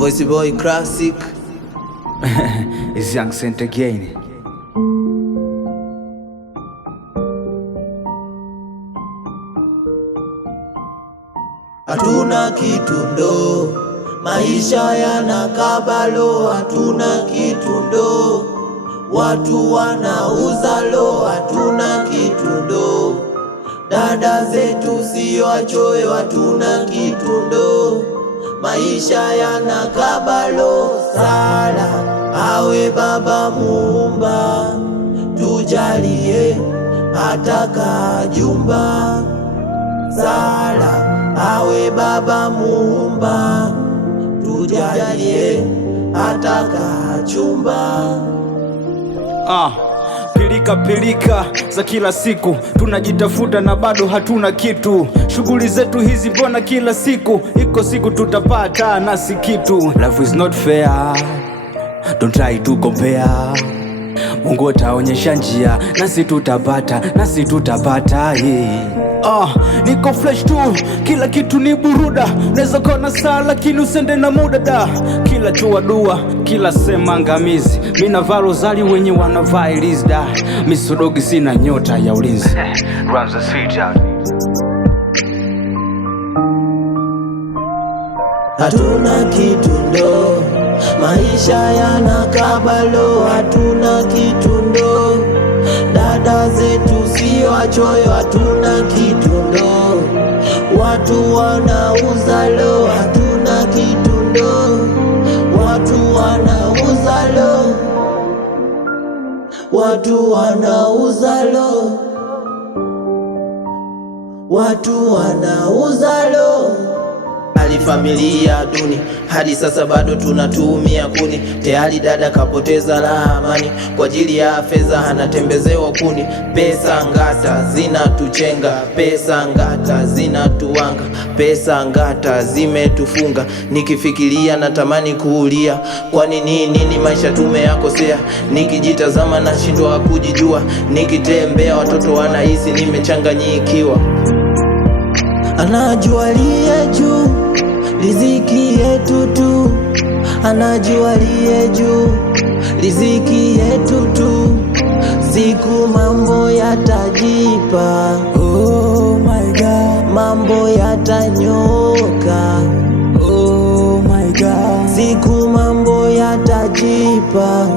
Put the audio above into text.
Voice Boy Classic. It's Young Saint again. Hatuna kitundo, maisha yanakabalo. Hatuna kitundo, watu wanauza lo. Hatuna kitundo, dada zetu sio wachoyo. Hatuna kitundo, maisha yanakabalo. Sala awe Baba Muumba, tujalie hata kajumba. Sala awe Baba Muumba, tujalie hata kachumba. Pilika pilika za kila siku, tunajitafuta na bado hatuna kitu. Shughuli zetu hizi mbona kila siku, iko siku tutapata nasi kitu. Life is not fair, don't try to compare. Mungu ataonyesha njia, nasi tutapata yeah. Niko fresh tu, kila kitu ni buruda. Unaweza kona saa lakini usende na muda da. Kila chua dua, kila sema angamizi. Mina vaa rozali wenye wanavaa ilizda. Misodogi sina nyota ya ulinzi. Runs the street out. Hatuna kitundo, maisha yanakabalo. Hatuna kitundo, dada zetu sio wachoyo. Hatuna kitundo, watu wanauza lo. Hatuna kitundo, watu wanauza lo. Watu wanauza lo. Watu wanauza lo. Hali familia duni, hadi sasa bado tunatumia kuni. Tayari dada kapoteza la amani, kwa ajili ya fedha anatembezewa kuni. Pesa ngata zinatuchenga, pesa ngata zinatuanga, pesa ngata zimetufunga. Nikifikiria natamani kuulia, kwani nini maisha tumeyakosea. Nikijitazama nashindwa kujijua, nikitembea watoto wanahisi nimechanganyikiwa. Anajua aliye juu, riziki yetu tu. Anajua aliye juu, riziki yetu tu. Siku mambo yatajipa, oh my God. Mambo yatanyoka, oh my God. Siku mambo yatajipa.